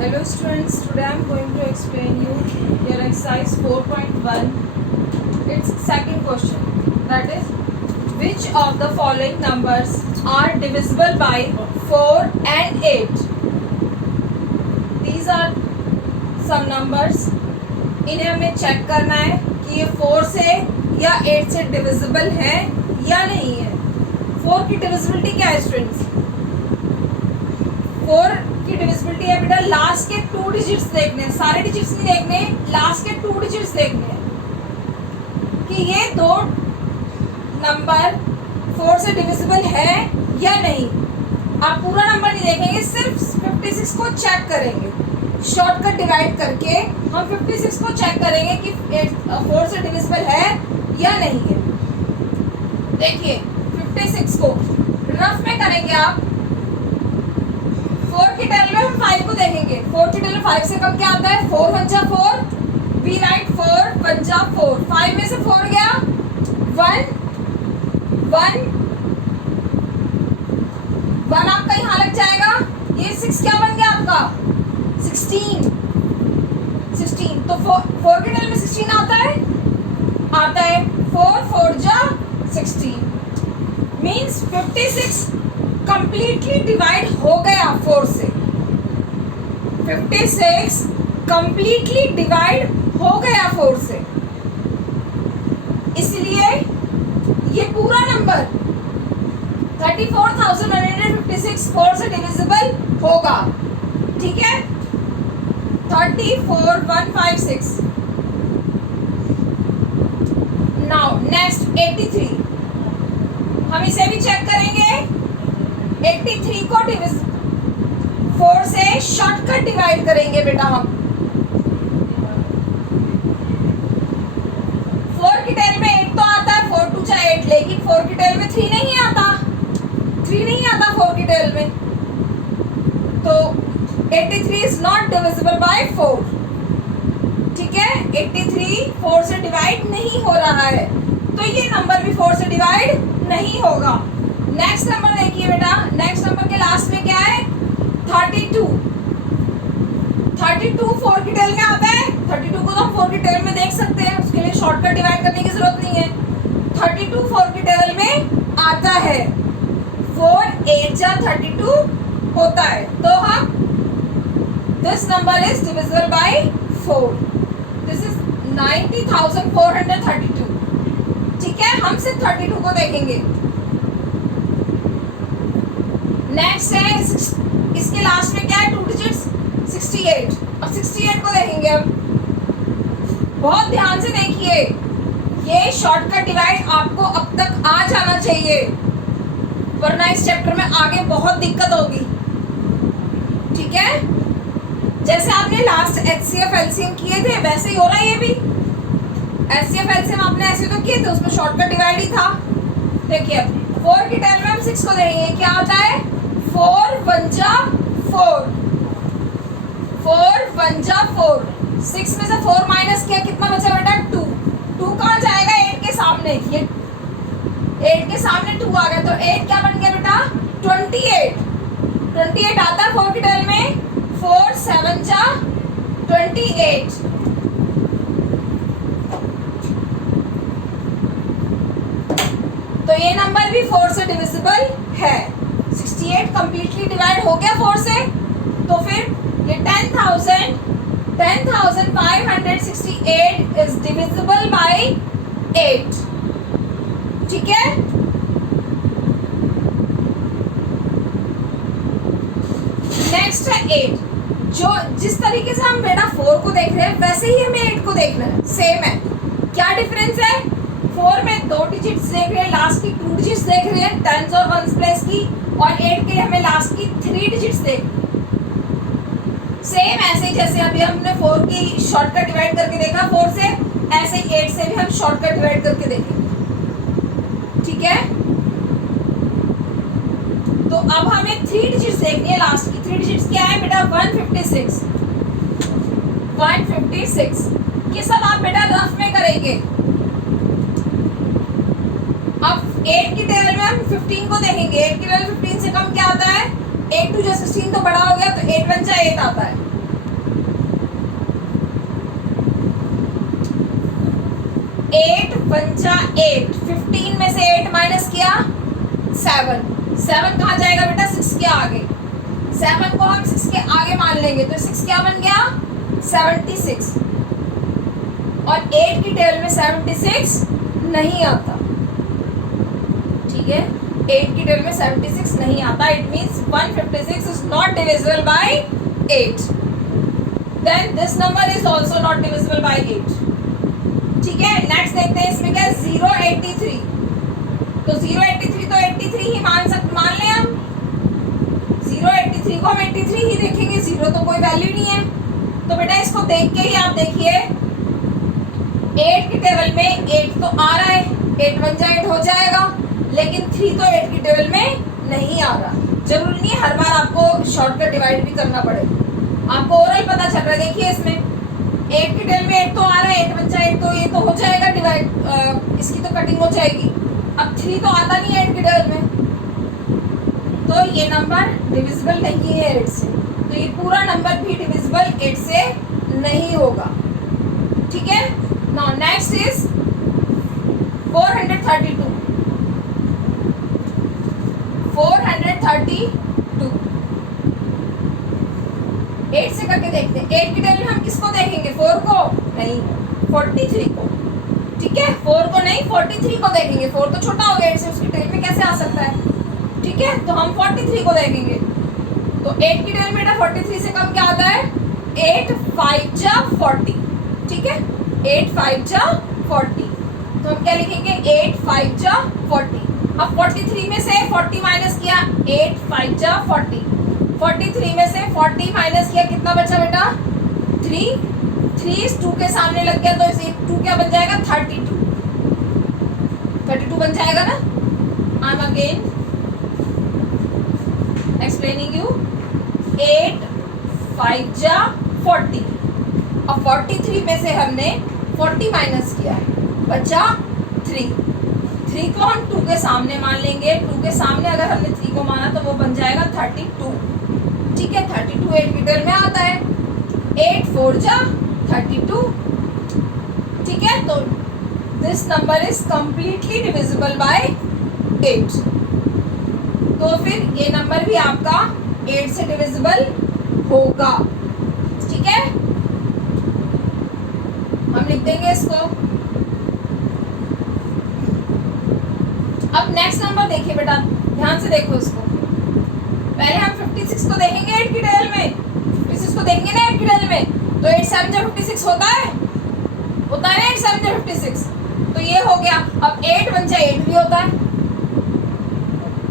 Hello students, today I am going to explain you your exercise 4.1. Its second question, that is, which of the following numbers are divisible by 4 and 8? These are some numbers. इन्हें हमें check करना है कि ये 4 से या 8 से divisible है या नहीं है. 4 की डिविजिबिलिटी क्या है स्टूडेंट्स? 4 की डिविजिबिलिटी है बेटा लास्ट के 2 डिजिट्स देखने हैं, सारे डिजिट्स नहीं देखने, लास्ट के 2 डिजिट्स देखने हैं कि ये दो नंबर 4 से डिविजिबल है या नहीं. आप पूरा नंबर नहीं देखेंगे, सिर्फ 56 को चेक करेंगे. शॉर्टकट डिवाइड करके हम 56 को चेक करेंगे कि 4 से डिविजिबल है या नहीं है. देखिए 56 को रफ में करेंगे आप. 4 की टेबल में हम 5 को देखेंगे. 4 की टेबल 5 से कम क्या आता है? 4 1 जा 4. वी राइट 4 1 जा 4. 5 में से 4 गया 1 1 1 आपका यहाँ लग जाएगा. ये 6 क्या बन गया आपका? 16. तो 4 की टेबल में 16 आता है 4 4 जा 16. मीन्स 56 कंप्लीटली डिवाइड हो गया 4 से. 56 कंप्लीटली डिवाइड हो गया 4 से. इसलिए ये पूरा नंबर 34,156 4 से डिविजिबल होगा. ठीक है, 34,156. Now next 83. हम इसे भी चेक करेंगे. 83 को 4 से शॉर्टकट डिवाइड करेंगे बेटा हम. 4 की टेल में 8 तो आता है, 4 2 जा 8, लेकिन 4 की टेल में 3 नहीं आता. 3 नहीं आता 4 की टेल में. तो 83 इज नॉट डिविजिबल बाय 4. ठीक है, 83 4 से डिवाइड नहीं हो रहा है, तो ये नंबर भी 4 से डिवाइड नहीं होगा. नेक्स्ट नंबर देखिए बेटा. नेक्स्ट नंबर के लास्ट में क्या है? 32. 32 4 की टेल में आता है. 32 को तो हम 4 की टेल में देख सकते हैं, उसके लिए शॉर्टकट डिवाइड करने की जरूरत नहीं है. 32 4 की टेल में आता है. 4 8 जा 32 होता है, तो हम this number is divisible by 4. This is 90,432. ठीक है, हम सिर्फ 32 को देखेंगे. नेक्स्ट है इसके लास्ट में क्या है? 2 डिजिट्स 68. अब 68 को देखेंगे हम. बहुत ध्यान से देखिए, ये शॉर्टकट डिवाइड आपको अब तक आ जाना चाहिए, वरना इस चैप्टर में आगे बहुत दिक्कत होगी. ठीक है, जैसे आपने लास्ट HCF LCM किए थे वैसे ही हो रहा है ये भी. HCF LCM आपने ऐसे तो किए थे, उसमें शॉर्टकट डिवाइड ही था. देखिए 4 की टेल में हम 6 को देखेंगे. क्या आता है? 4 1 जा 4. 4 1 जा 4. 6 में से 4 माइनस किया, कितना बचा बेटा? 2. 2 कहाँ जाएगा? 8 के सामने. ये 8 के सामने 2 आ गया, तो 8 क्या बन गया बेटा? 28. 28 आता है 4 की टेल में. 4 7 जा 28. तो ये नंबर भी 4 से डिविजिबल है. 68 कंप्लीटली डिवाइड हो गया 4 से, तो फिर ये 10,568 इज डिविजिबल बाय 8. ठीक है, नेक्स्ट है 8. जो जिस तरीके से हम बेटा 4 को देख रहे हैं वैसे ही हमें 8 को देखना है. सेम है. क्या डिफरेंस है? 4 में 2 डिजिट्स देख रहे हैं, लास्ट की 2 डिजिट्स देख रहे हैं, टेंस और वंस प्लेस की, और 8 के हमें लास्ट की 3 डिजिट्स देख. सेम ऐसे ही जैसे अभी हमने 4 की शॉर्टकट डिवाइड करके देखा 4 से, ऐसे ही 8 से भी हम शॉर्टकट डिवाइड करके देखेंगे. ठीक है, तो अब हमें 3 डिजिट्स देखनी है. लास्ट की 3 डिजिट्स क्या है बेटा? 156. 156. ये सब आप बेटा रफ में करेंगे. अब 8 की टेबल में हम 15 को देखेंगे. 8 की टेबल 15 से कम क्या आता है? 8 2 जा 16 तो बड़ा हो गया, तो 8 1 जा 8 आता है. पंचा 8, 15 में से 8 माइनस किया 7, 7 कहाँ जाएगा बेटा 6 के आगे, 7 को हम 6 के आगे मान लेंगे तो 6 क्या बन गया 76, और 8 की टेबल में 76 नहीं आता, ठीक है 8 की टेबल में 76 नहीं आता, it means 156 is not divisible by 8, then this number is also not divisible by 8, ठीक है। नेक्स्ट देखते हैं इसमें क्या है 083, तो 083 तो 83 ही मान लें हम, 083 को हम 83 ही देखेंगे, 0 तो कोई वैल्यू नहीं है, तो बेटा इसको देख के ही आप देखिए 8 की टेबल में 8 तो आ रहा है, 8 बन जाए 8 हो जाएगा, लेकिन 3 तो 8 की टेबल में नहीं आ रहा, जरूरी नहीं हर बार आपको शॉर्टकट डिवाइड भी करना पड़े, आपको ओरल पता चल रहा है, देखिए इसमें 8 की टेबल में 8 तो आ रहा है, 8 बन जाए 8 तो ये तो हो जाएगा डिवाइड, इसकी तो कटिंग हो जाएगी, अब 3 तो आता नहीं है 8 की टेबल में, तो ये नंबर डिविजिबल नहीं है 8 से, तो ये पूरा नंबर भी डिविजिबल 8 से नहीं होगा, ठीक है। नाउ नेक्स्ट इज 432, 432 8 से करके देखते हैं, 8 की टेबल में हम किसको देखेंगे 4 को नहीं 43 को, ठीक है 4 को नहीं 43 को देखेंगे, 4 तो छोटा हो गया 8 से, उसकी टेबल में कैसे आ सकता है, ठीक है तो हम 43 को देखेंगे, तो 8 की टेबल में बेटा 43 से कम क्या आता है 8 5 जा 40, ठीक है 8 5 जा 40, तो हम क्या लिखेंगे 8 5 जा 40, अब 43 में से 40 माइनस किया 8 5 जा 40, 43 में से 40 माइनस किया कितना बचा बेटा 3, 3 इस 2 के सामने लग गया तो इसे 2 क्या बन जाएगा 32, 32 बन जाएगा ना, I am again explaining you, 8 5 जा 40, अब 43 में से हमने 40 माइनस किया बचा 3, 3 को हम 2 के सामने मान लेंगे, 2 के सामने अगर हमने 3 को माना तो वो बन जाएगा 32, ठीक है 32 8 की टेबल में आता है, 8 4 जा 32, ठीक है तो this number is completely divisible by 8, तो फिर ये नंबर भी आपका 8 से डिविजिबल होगा, ठीक है हम लिख देंगे इसको। अब नेक्स्ट नंबर देखिए बेटा ध्यान से देखो इसको, पहले हम 56 को देखेंगे 8 की टेबल में, 56 को देखेंगे ना 8 की टेबल में, तो 8 7 जा 56 होता है ना 8 7 जा 56, तो ये हो गया, अब 8 बन जाए 8 भी होता है,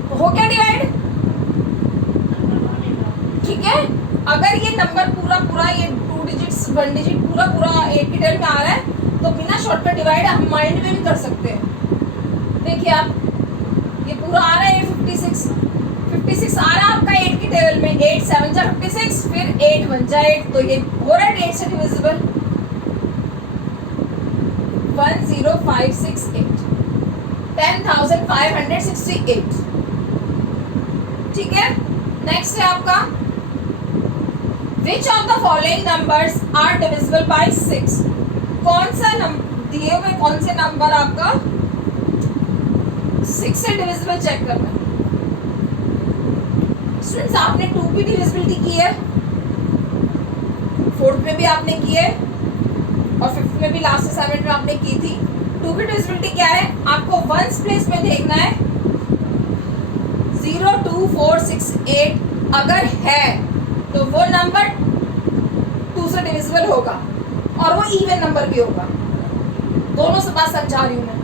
तो हो गया डिवाइड, ठीक है अगर ये नंबर पूरा ये 2 डिजिट्स 1 डिजिट पूरा 8 की टेबल में आ रहा है तो बिना शॉर्टकट डिवाइड हम माइंड में भी कर सकते हैं, देखिए आप ये पूरा आ रहा है 56 आ रहा है आपका 8 की टेबल में, 8 7 जा 56 फिर 8 1 जा 8, तो ये हो रहा है 8 से डिविजिबल 10568, 10568, ठीक है। नेक्स्ट है आपका which of the following numbers are divisible by 6, कौन सा नंबर दिए हुए कौन से नंबर आपका 6 से डिविजिबल चेक करना है। स्टूडेंट्स आपने 2 की डिविजिबिलिटी की है, 4th में भी आपने की है और 5th में भी लास्ट असाइनमेंट में आपने की थी। 2 की डिविजिबिलिटी क्या है, आपको वंस प्लेस में देखना है 0 2 4 6 8 अगर है तो वो नंबर 2 से डिविजिबल होगा और वो इवन नंबर भी होगा, दोनों से बात समझा रही हूँ मैं।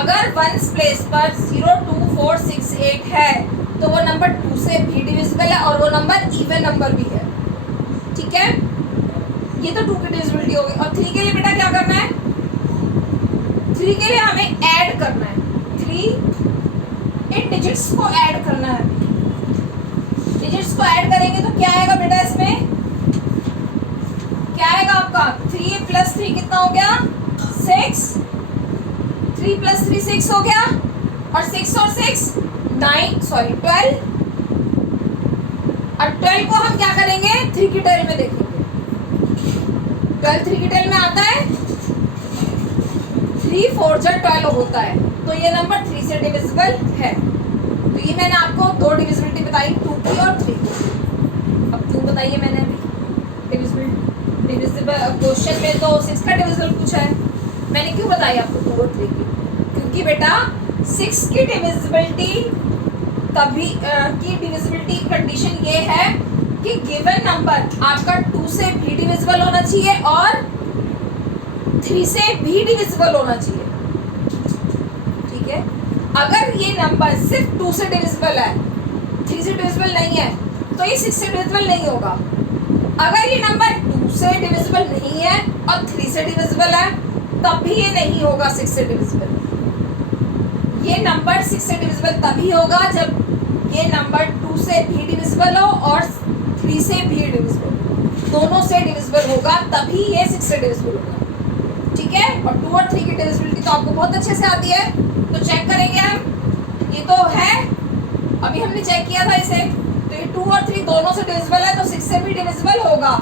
अगर वंस प्लेस पर 0 2 4 6 8 है तो वो नंबर 2 से भी डिविजिबल है और वो नंबर इवन नंबर भी है, ठीक है। ये तो 2 की डिविजिबिलिटी हो गई। और 3 के लिए बेटा क्या करना है, 3 के लिए हमें ऐड करना है, 3 इन डिजिट्स को ऐड करना है। डिजिट्स को ऐड करेंगे तो क्या आएगा बेटा, इसमें क्या आएगा आपका 3 + 3 कितना हो गया 6, 3 + 3 6 हो गया और 6 और 6 12, और 12 को हम क्या करेंगे 3 की टेबल में देखेंगे। 12 3 की टेबल में आता है, 3 3 4 जा 12 होता है, तो ये नंबर 3 से डिविजिबल है। तो ये मैंने आपको दो डिविजिबिलिटी बताई, 2 की और 3 की। अब क्यों बताइए मैंने अभी डिविजिबल क्वेश्चन में तो 6 का डिविजिबल पूछा है, मैंने क्यों बताई आपको 2 और 3 की? क्योंकि बेटा 6 की डिविजिबिलिटी तभी की डिविजिबिलिटी कंडीशन ये है कि गिवन नंबर आपका 2 से भी डिविजिबल होना चाहिए और 3 से भी डिविजिबल होना चाहिए, ठीक है। अगर ये नंबर सिर्फ 2 से डिविजिबल है, 3 से डिविजिबल नहीं है, तो ये 6 से डिविजिबल नहीं होगा। अगर ये नंबर 2 से डिविजिबल नहीं है और 3 से डिविजिबल है, तब भी ये नहीं होगा 6 से डिविजिबल। ये नंबर 6 से डिविजिबल तभी होगा जब ये नंबर 2 से भी डिविजिबल हो और 3 से भी डिविजिबल, दोनों से डिविजिबल होगा, तभी ये 6 से डिविजिबल होगा, ठीक है। और 2 और 3 की डिविजिबिलिटी तो आपको बहुत अच्छे से आती है, तो चेक करेंगे हम। ये तो है, अभी हमने चेक किया था इसे, तो ये 2 और 3 दोनों से डिविजिबल है, तो 6 से भी डिविजिबल होगा।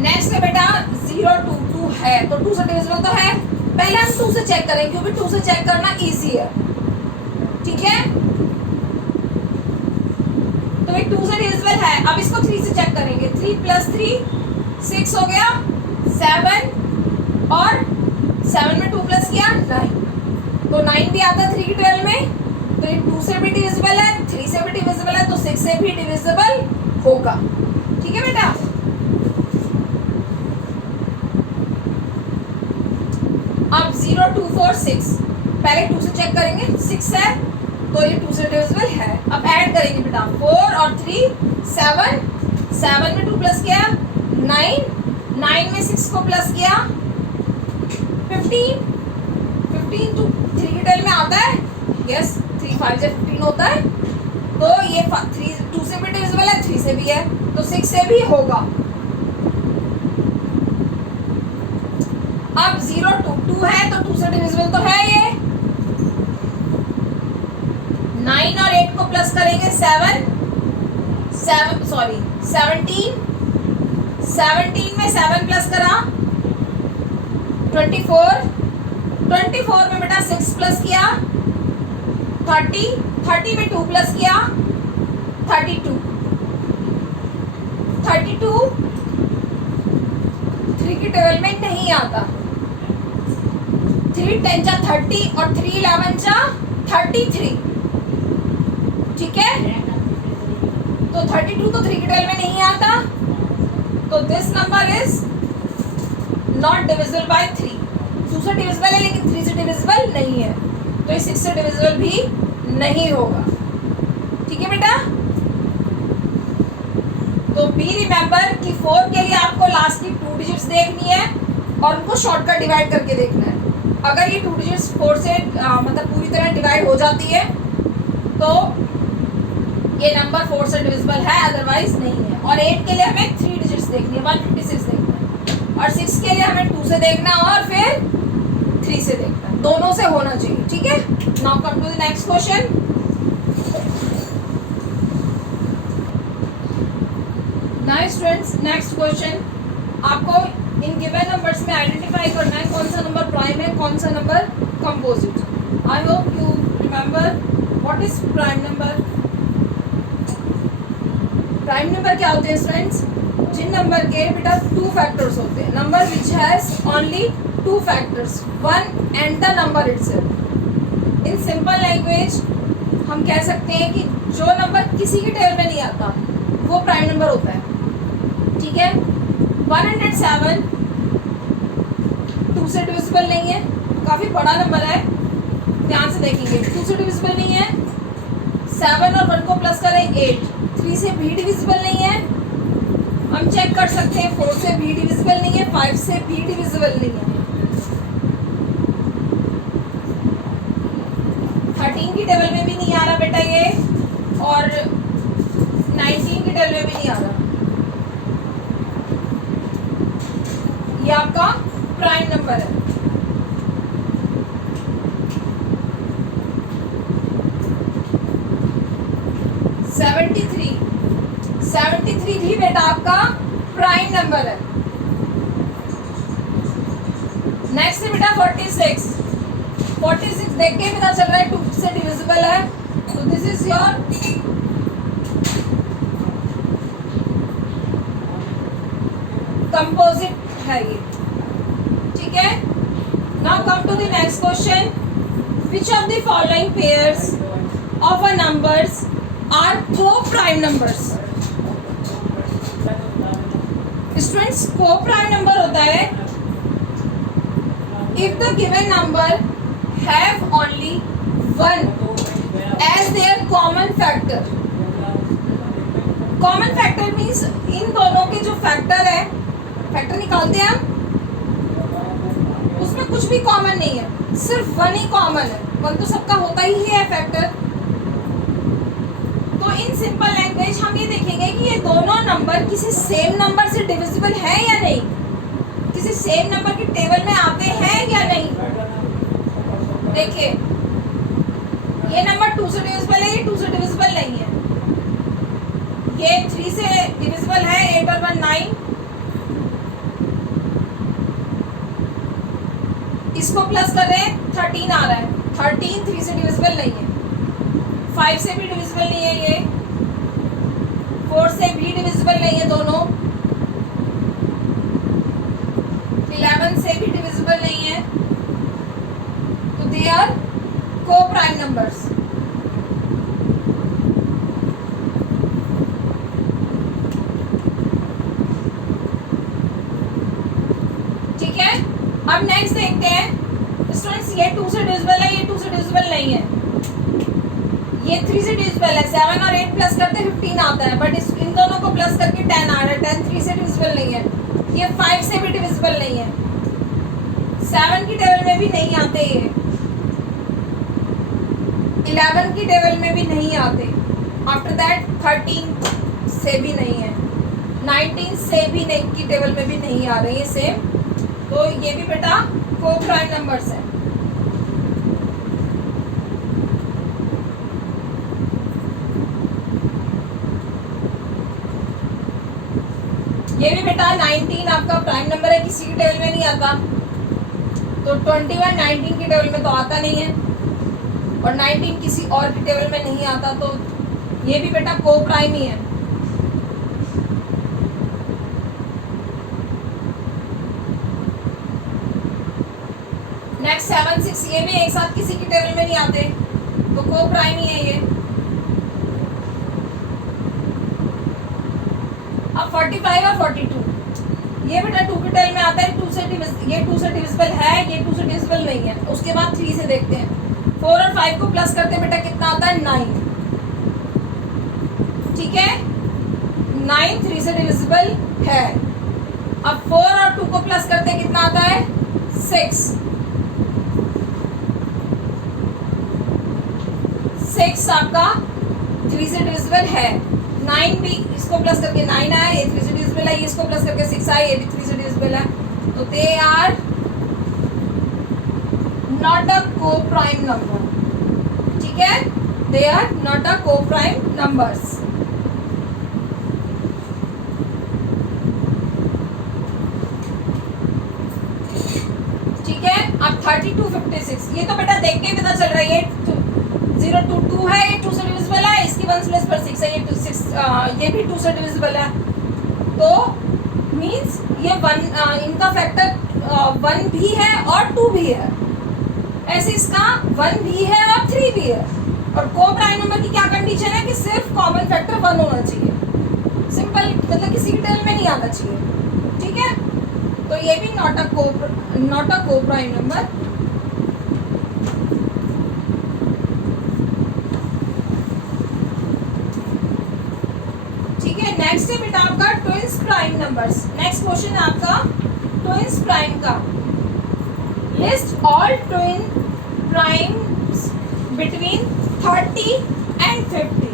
नेक्स्ट है बेटा 0 2 2 है, तो 2 से डिविजिबल तो है। पहले हम 2 से चेक करेंगे, क्योंकि 2 से चेक करना इजी है, ठीक है। तो ये 2 से डिविजिबल है। अब इसको 3 से चेक करेंगे। 3 + 3 6 हो गया, 7 और 7 में 2 प्लस किया 9, तो 9 भी आता है 3 की 12 में। तो ये 2 से भी डिविजिबल है, 3 से भी डिविजिबल है, तो 6 से भी डिविजिबल होगा, ठीक है बेटा। अब 0 2 4 6, पहले 2 से चेक करेंगे, 6 है तो ये 2 से डिविजिबल है। अब ऐड करेंगे बेटा, 4 और 3 7, 7 में 2 प्लस किया 9, 9 में 6 को प्लस किया 15, 15 तो 3 की 12 में आता है, यस 3 5 से 15 होता है, तो ये 3 2 से भी डिविजिबल है, 3 से भी है, तो 6 से भी होगा। अब 0 2 2 है, तो 2 से डिविजिबल तो है ये। 9 और 8 को प्लस करेंगे 17 में 7 प्लस करा 24, 24 में बेटा 6 प्लस किया 30, 30 में 2 प्लस किया 32, 32 3 की 12 में नहीं आता, 3 10 जा 30 और 3 11 जा 33, ठीक है। तो 32 तो 3 की 12 में नहीं आता, तो this number is not divisible bye 3। 2 से डिविजिबल है लेकिन 3 से डिविजिबल नहीं है, तो ये 6 से डिविजिबल भी नहीं होगा, ठीक है बेटा। तो बी रिमेंबर कि 4 के लिए आपको लास्ट की 2 डिजिट्स देखनी है और उनको शॉर्टकट डिवाइड करके देखना है। अगर ये 2 डिजिट्स 4 से मतलब पूरी तरह डिवाइड हो जाती है तो ये नंबर 4 से डिविजिबल है, अदरवाइज नहीं है। और 8 के लिए हमें 3 डिजिट्स देखनी है, 156 देखना है, और 6 के लिए हमें 2 से देखना और फिर 3 से देखना, दोनों से होना चाहिए, ठीक है। Now come to the next question. Nice students, next question आपको इन गिवन नंबर्स में आइडेंटिफाई करना है कौन सा नंबर प्राइम है, कौन सा number composite. I hope you remember what is prime number. Prime number क्या होते हैं स्टूडेंट्स? जिन नंबर के बेटा 2 फैक्टर्स होते हैं, number which has only 2 factors, 1 and the number itself. In simple language हम कह सकते हैं कि जो नंबर किसी की टेबल में नहीं आता वो प्राइम नंबर होता है, ठीक है। 107 2 से डिविजिबल नहीं है, काफ़ी बड़ा नंबर है, ध्यान से देखेंगे। 2 से डिविजिबल नहीं है, 7 और 1 को प्लस करें 8, 3 से भी डिविजिबल नहीं है। हम चेक कर सकते हैं 4 से भी डिविजिबल नहीं है, 5 से भी डिविजिबल नहीं है, 13 की टेबल में भी नहीं आ रहा बेटा ये, और 19 की टेबल में भी नहीं आ रहा। ये आपका प्राइम नंबर है। सेवेंटी थ्री भी बेटा आपका प्राइम नंबर है। नेक्स्ट है बेटा 46। 46 देख के पता चल रहा है 2 से डिविजिबल है, तो दिस इज योर कंपोजिट है ये, ठीक है। Now come to the next question, which of the following pairs of a numbers are coprime numbers. Students coprime number होता है if the given number have only one as their common factor। common factor means इन दोनों के जो factor है, factor निकालते हैं हम, उसमें कुछ भी कॉमन नहीं है, सिर्फ वन ही कॉमन है। वन तो सबका होता ही है फैक्टर। तो इन सिंपल लैंग्वेज हम ये देखेंगे कि ये दोनों नंबर किसी सेम नंबर से डिविजिबल है या नहीं, किसी सेम नंबर के टेबल में आते हैं या नहीं। देखिए ये नंबर 2 से डिविजिबल है, ये 2 से डिविजिबल नहीं है। ये 3 से डिविजिबल है, 8 और 1 9। इसको प्लस कर रहे हैं 13 आ रहा है, 13 3 से डिविजिबल नहीं है। 5 से भी डिविजिबल नहीं है ये, 4 से भी डिविजिबल नहीं है दोनों, 11 से भी डिविजिबल नहीं है। तो दे आर को-प्राइम नंबर्स। ठीक है, अब नेक्स्ट देखते हैं स्टूडेंट्स, ये 2 से डिविजिबल है, ये 2 से डिविजिबल नहीं है। ये 3 से डिविजिबल है, 7 और 8 प्लस करते 15 आता है, बट इन दोनों को प्लस करके 10 आ रहा है। 10 3 से डिविजिबल नहीं है। ये 5 से भी डिविजिबल नहीं है, 7 की टेबल में भी नहीं आते, ये 11 की टेबल में भी नहीं आते। आफ्टर दैट 13 से भी नहीं है, 19 से भी नहीं की टेबल में भी नहीं आ रही है सेम। तो ये भी बेटा को-प्राइम नंबर्स है। ये भी बेटा 19 आपका प्राइम नंबर है, किसी की टेबल में नहीं आता। तो 21 19 की टेबल में तो आता नहीं है, और 19 किसी और की टेबल में नहीं आता, तो ये भी बेटा को-प्राइम ही है। नेक्स्ट 7 6, ये भी एक साथ किसी की टेबल में नहीं आते, तो को-प्राइम ही है ये। अब 45 और 42, ये बेटा 2 की टेबल में आता है, ये 2 से डिविजिबल है, ये 2 से डिविजिबल नहीं है। उसके बाद 3 से देखते हैं, 4 और 5 को प्लस करते बेटा कितना आता है 9। ठीक है, 9 3 से डिविजिबल है। अब 4 और 2 को प्लस करते कितना आता है 6। 6 आपका 3 से डिविजिबल है। 9 भी इसको प्लस करके 9 आया, ये 3 से डिविजिबल है, ये इसको प्लस करके 6 आया, ये भी 3 से डिविजिबल है। तो they are not a coprime number. ठीक है, they are not a coprime numbers. ठीक है, अब 32 56, ये तो बेटा देख के पता चल रहा है, ये 0 2 2 है, ये 2 से डिविजिबल है, इसकी 1 प्लेस पर 6 है, ये 2 6 ये भी 2 से डिविजिबल है। तो मींस ये 1 इनका फैक्टर 1 भी है और 2 भी है। ऐसे इसका 1 भी है और 3 भी है। और को-प्राइम नंबर की क्या कंडीशन है कि सिर्फ कॉमन फैक्टर 1 होना चाहिए। सिंपल, मतलब किसी की टेबल में नहीं आना चाहिए। ठीक है, तो ये भी नॉट अ को-प्राइम नंबर। ठीक है, नेक्स्ट है बेटा आपका twins prime numbers. Next question है आपका ट्विंस प्राइम का। List all twin primes between 30 and 50।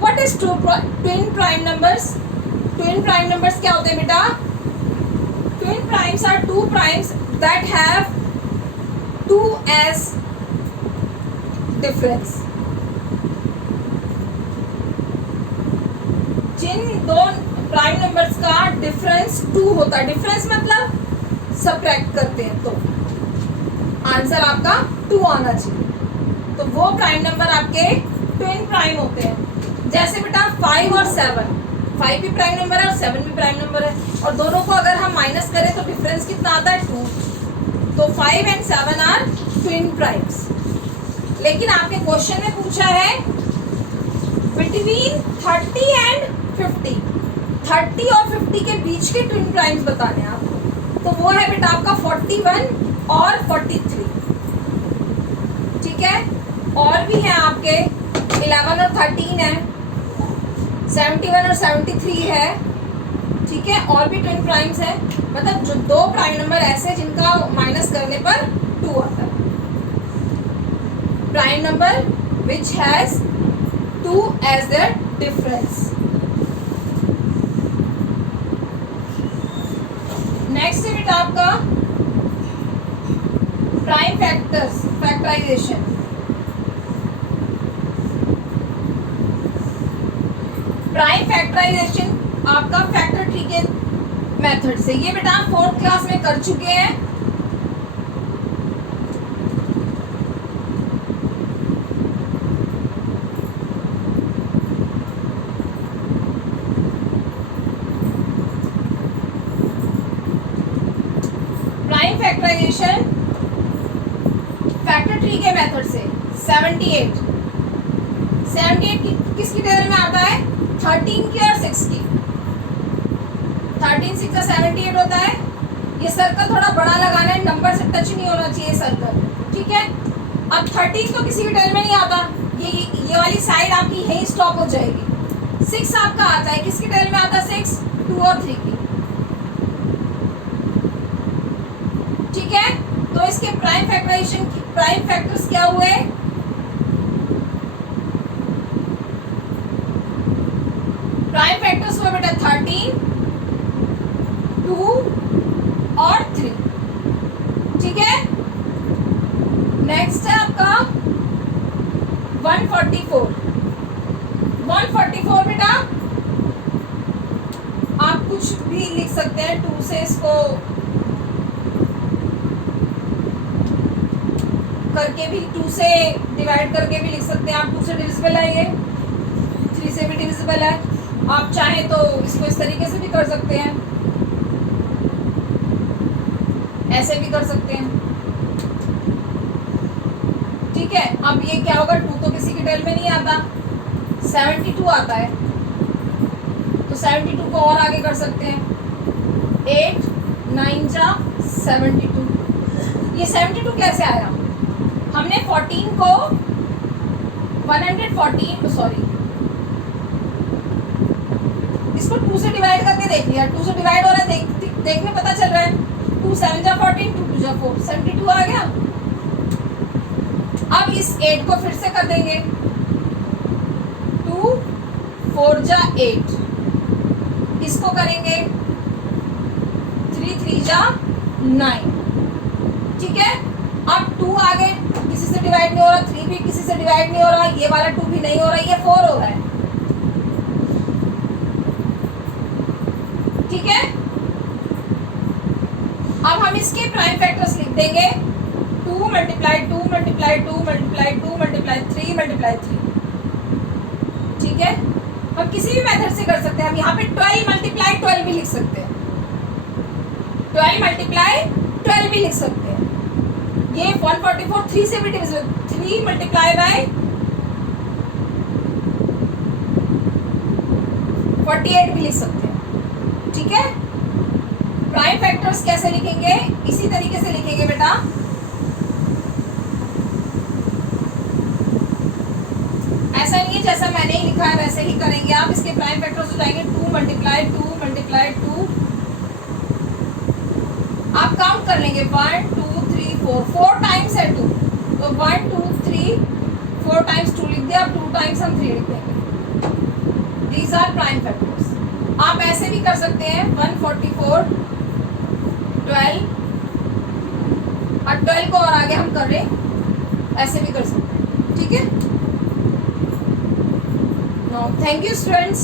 What is twin prime numbers? Twin prime numbers क्या होते हैं बेटा? Twin primes are two primes that have 2 as difference. जिन दो प्राइम नंबर्स का डिफरेंस 2 होता है, डिफरेंस मतलब सबट्रैक्ट करते हैं तो आंसर आपका 2 आना चाहिए। तो वो प्राइम नंबर आपके ट्विन प्राइम होते हैं। जैसे बेटा 5 और 7, 5 भी प्राइम नंबर है और 7 भी प्राइम नंबर है, और दोनों को अगर हम माइनस करें तो डिफरेंस कितना आता है 2। तो 5 एंड 7 आर ट्विन प्राइम्स। लेकिन आपके क्वेश्चन में पूछा है बिटवीन 30 एंड 50, 30 और 50 के बीच के ट्विन प्राइम्स बताने हैं आपको। तो वो है बेटा आपका 41 और 43। ठीक है, और भी है आपके 11 और 13 है, 71 और 73 है। ठीक है, और भी ट्विन प्राइम्स है, मतलब जो 2 प्राइम नंबर ऐसे जिनका माइनस करने पर 2 आता है। Prime number which has 2 as their difference. Next है बेटा आपका prime factors, factorization. Prime factorization आपका फैक्टर ट्री के मेथड से, ये बेटा आप 4th क्लास में कर चुके हैं। प्राइम फैक्टराइजेशन फैक्टर ट्री के मेथड से 78 किसकी टेबल में आता है? 13 की और 6 की। 13 6 का 78 होता है। ये सर्कल थोड़ा बड़ा लगाना है, नंबर से टच नहीं होना चाहिए सर्कल। ठीक है, अब 13 तो किसी भी टेबल में नहीं आता, ये वाली साइड आपकी यही स्टॉप हो जाएगी। 6 आपका आता है, किसकी टेबल में आता है 6? 2 और 3 की। ठीक है, तो इसके प्राइम फैक्टराइजेशन प्राइम फैक्टर्स क्या हुए? प्राइम फैक्टर्स हुए बेटा 13, 2 और 3। ठीक है, नेक्स्ट है आपका 144। 144 बेटा आप कुछ भी लिख सकते हैं, 2 से इसको करके भी, 2 से डिवाइड करके भी लिख सकते हैं आप। 2 से डिविजिबल है ये, 3 से भी डिविजिबल है। आप चाहें तो इसको इस तरीके से भी कर सकते हैं, ऐसे भी कर सकते हैं। ठीक है, अब ये क्या होगा? 2 तो किसी की टेबल में नहीं आता, 72 आता है, तो 72 को और आगे कर सकते हैं। 8 9 जा 72। ये 72 कैसे आया? हमने 14 को 114 सॉरी इसको 2 से डिवाइड करके देख लिया। 2 से डिवाइड हो रहा है, देखने पता चल रहा है। 2 7 जा 14, 2 2 जा 4, 72 आ गया। अब इस 8 को फिर से कर देंगे, 2 4 जा 8, इसको करेंगे 3 3 जा 9। ठीक है, अब 2 आगे किसी से डिवाइड नहीं हो रहा, 3 भी किसी से डिवाइड नहीं हो रहा, ये वाला 2 भी नहीं हो रहा, ये 4 हो रहा है। ठीक है, अब हम इसके प्राइम फैक्टर्स लिख देंगे 2 multiply 2 multiply 2 multiply 2 multiply 3 multiply 3। ठीक है, हम किसी भी मेथड से कर सकते हैं। हम यहाँ पे 12 मल्टीप्लाई 12 भी लिख सकते हैं, 12 मल्टीप्लाई 12 भी लिख सकते हैं। ये 144 3 से भी डिविजिबल, 3 मल्टीप्लाई बाय 48 भी लिख सकते हैं। ठीक है, प्राइम फैक्टर्स कैसे लिखेंगे? इसी तरीके से लिखेंगे बेटा। ऐसा नहीं है जैसा मैंने ही लिखा है वैसे ही करेंगे आप। इसके प्राइम फैक्टर्स हो जाएंगे 2 मल्टीप्लाई 2 मल्टीप्लाई 2। आप काउंट कर लेंगे 1 2 3 4, 4 टाइम्स है 2, तो 1 2 3 4 टाइम्स 2 लिख दिया। अब 2 टाइम्स हम 3 लिख देंगे। These are prime factors. आप ऐसे भी कर सकते हैं 144 12 और 12 को और आगे हम कर रहे, ऐसे भी कर सकते हैं। ठीक है, नो थैंक यू स्टूडेंट्स।